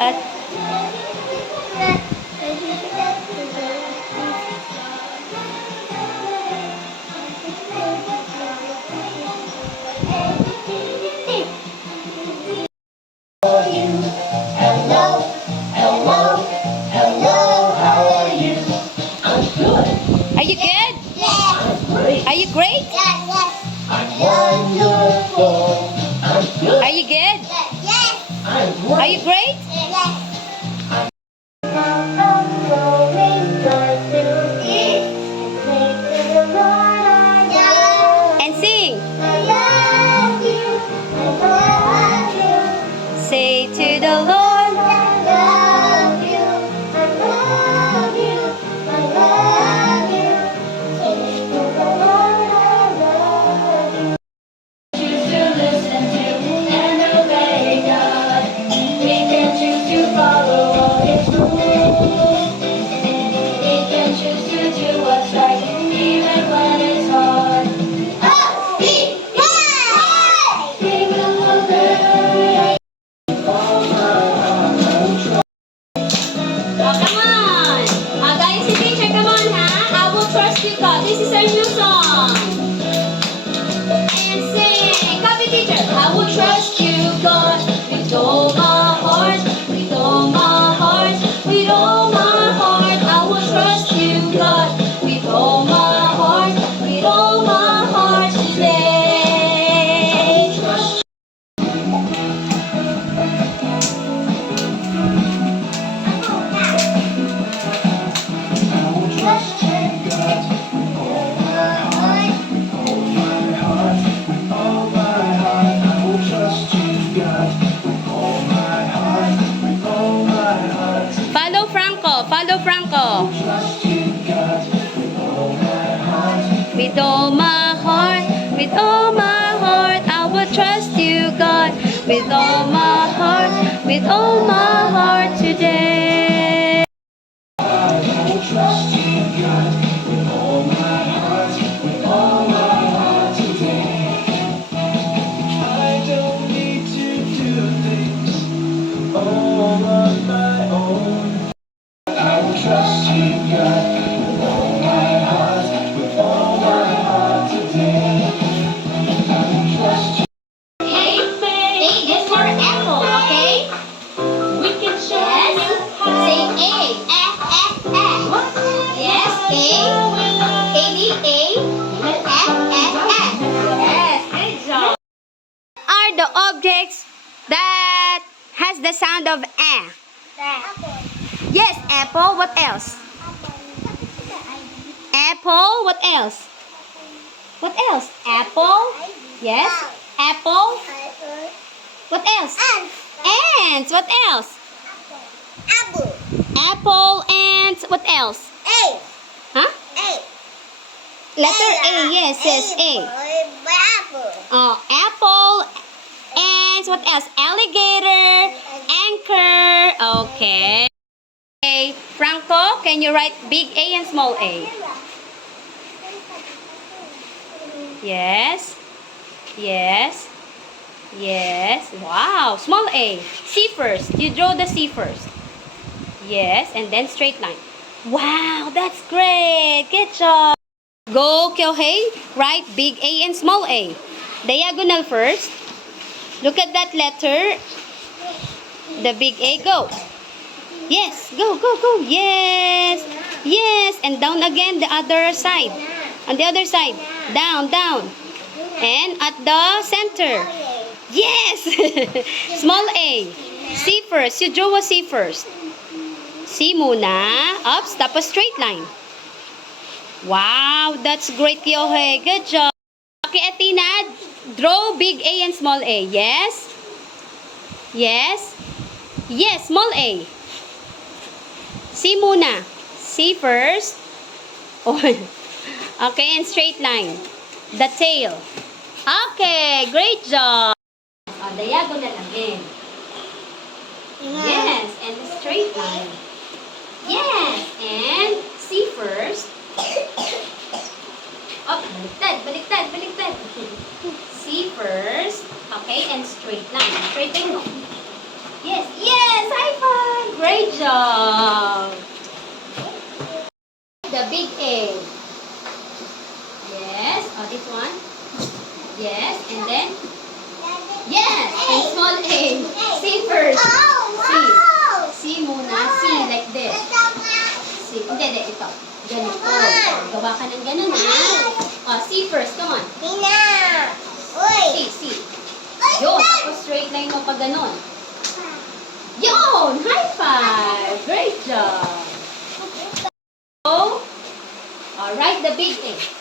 At Hello, hello, hello, how are you? I'm good. are you good? I'm great. Are you great? I'm wonderful. I'm good. Are you good? I'm Are you great. great? And sing. Say to the Lord, Choose to listen to and obey God. We can choose to follow all His rules. We can choose to do what's right, even when it's hard. We will obey. oh, come on. Guys, si teacher, come on, ha? I will trust you, God. This is our new song. And sing. Copy, teacher. I will trust you, God, with all my heart, with all my heart, with all my heart. I will trust you, God, with all my heart, with all my heart today. Trust in God with all my heart, all my heart, with all my heart. I will trust in God with all my heart, with all my heart. Follow Franco. Follow Franco. Trust in God with all my heart. With all my heart, with all my heart, I will trust you, God. With all my heart, with all my heart today. I will trust in God with all my heart, with all my heart today. I don't need to do things all on my own. I will trust in God with all my heart, with all my heart today. I will trust you. A is for apple, okay? We can show Yes. you Say A. Yes, A. A-D-A. F. Yes, good job. Are the objects that has the sound of A? Yes, apple. What else? Apple. What else? What else? Apple. Yes. Apple. What else? Ants. What else? Apple, ants. What else? Huh? Letter A. Yes, yes, A. Oh, apple, ants. What else? Alligator, anchor. Okay. Okay. Franco, can you write big A and small A? Yes. Yes. Yes. Wow. Small A. C first. You draw the C first. Yes. And then straight line. Wow. That's great. Good job. Go, Kyohei. Write big A and small A. Diagonal first. Look at that letter. The big A. Go. Yes. Go, go, go. Yes. Yes. And down again the other side. On the other side. Down, down. And at the center. Yes! Small A. C first. You draw a C first. C muna. Ups. Tapos straight line. Wow! That's great, Kyohei. Good job. Okay, Athena. Draw big A and small A. Yes? Yes? Yes, small A. C muna. C first. Oh. Okay, and straight line. The tail. Okay, great job. Diagonal again. Yes, and straight line. Yes, and C first. Oh, baliktad, baliktad, baliktad. C first. Okay, and straight line. Straight line mo. Yes, yes, high five. Great job. The big A. Yes. Oh, this one. Yes. And then? Yes. And small A. C first. C. C muna. C like this. C. Hindi. Ito. Ganito. Gawa ka ng ganun, ha? Oh, C first. Come on. C. Yun. Tapos straight line mo pa ganun. Yun! High five! Great job! So, write the big A.